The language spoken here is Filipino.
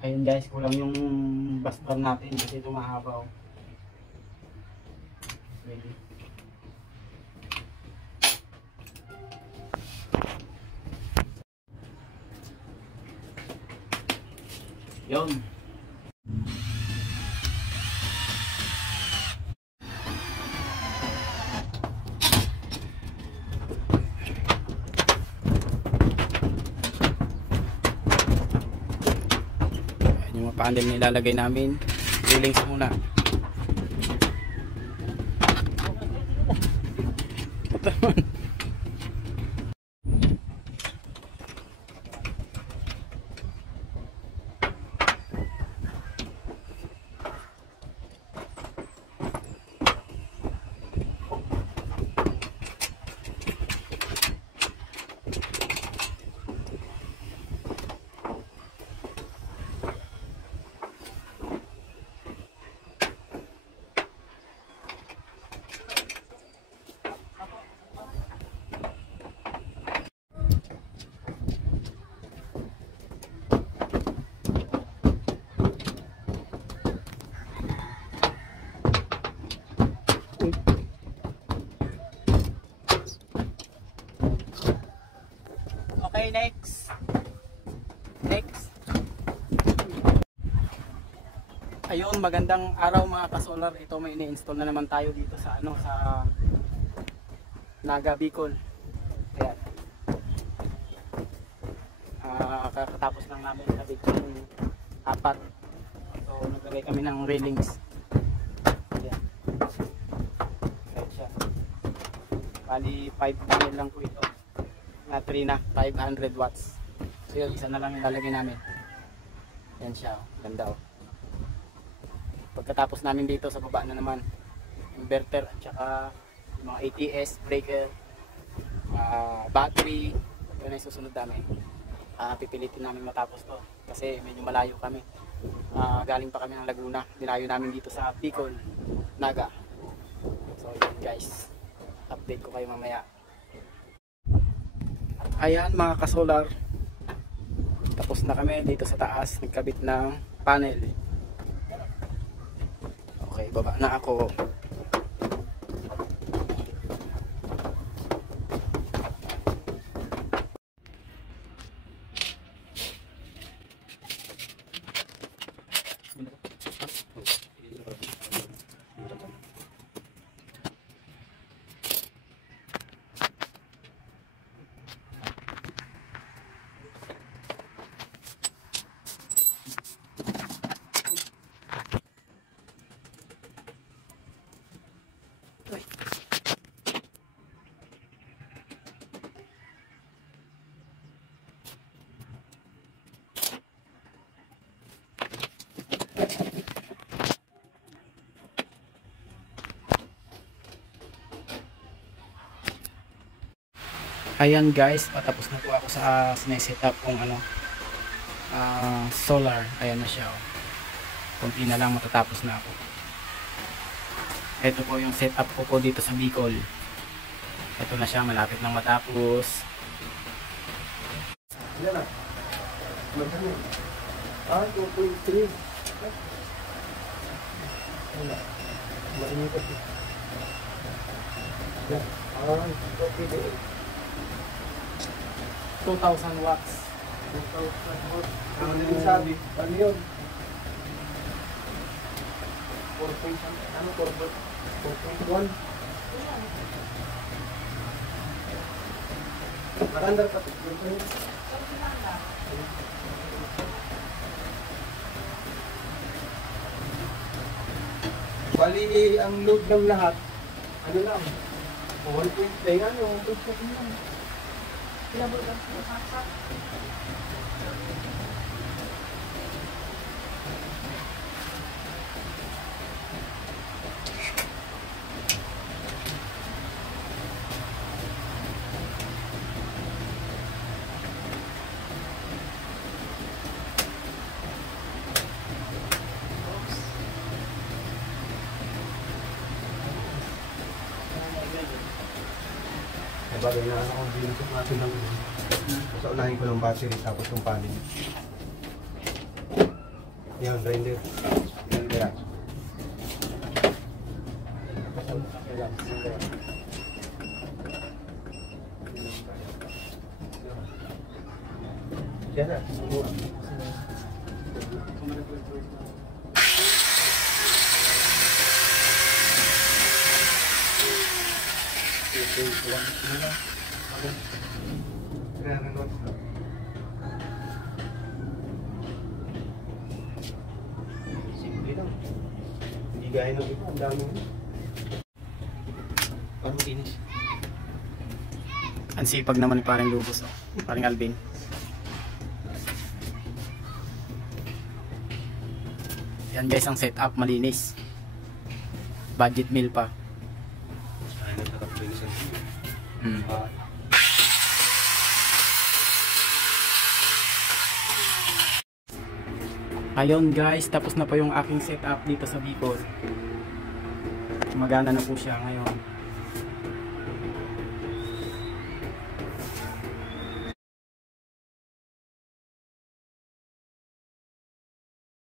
Ayun guys, kulang yung basbar natin kasi ito mahabaw. Ready. Yun. Yung mga panel nilalagay namin, railings muna. Okay, next. Ayun, magandang araw mga kasolar. Ito may ini-install na naman tayo dito sa sa Naga Bicol. Ayan. Kakatapos lang namin sabi ko yung 4. So naglagay kami ng railings. Ayan. Right siya. Bali 5 panel lang po ito. Na 3 na, 500 watts. So yun, isa na lang ilalagay namin. Yan siya, ganda oh. Pagkatapos namin dito sa baba na naman, inverter at saka yung mga ATS, breaker, battery, yun ay susunod namin. Pipilitin namin matapos to kasi medyo malayo kami. Galing pa kami ng Laguna, dinayo namin dito sa Bicol, Naga. So yun guys, update ko kayo mamaya. Ayan mga kasolar, tapos na kami dito sa taas, nagkabit ng panel. Okay, baba na ako. Ayan guys, patapos na po ako sa sineset-up kung solar. Ayan na siya oh. Kunti na lang matatapos na ako. Ito po yung setup ko po dito sa Bicol. Ito na siya, malapit nang matapos. Ilan na? 2.3. Wala. Mainipot eh. Okay. 2,000 watts. 2,000 watts. Ano din sabi? Ano yun? 4.1? Maganda ka. Bali, ang load ng lahat, ano lang? 1.3 ano? 1.7 lang. Ilabot lang sa saksak. Bagay na ako binusok natin ng sa unahin ko ng battery tapos yung panel. Yan, grinder. Grinder. Yan na. Simple lang. Hindi gaya ng iba, ang dami mo. Parang kinis. Ang sipag naman ni parang Lubos, oh. Parang Alvin. Yan guys, ang setup malinis. Budget meal pa. Ay, nagtatapos yung Hmm. Ayun guys, tapos na po yung aking setup dito sa Bicol. Magana na po siya ngayon.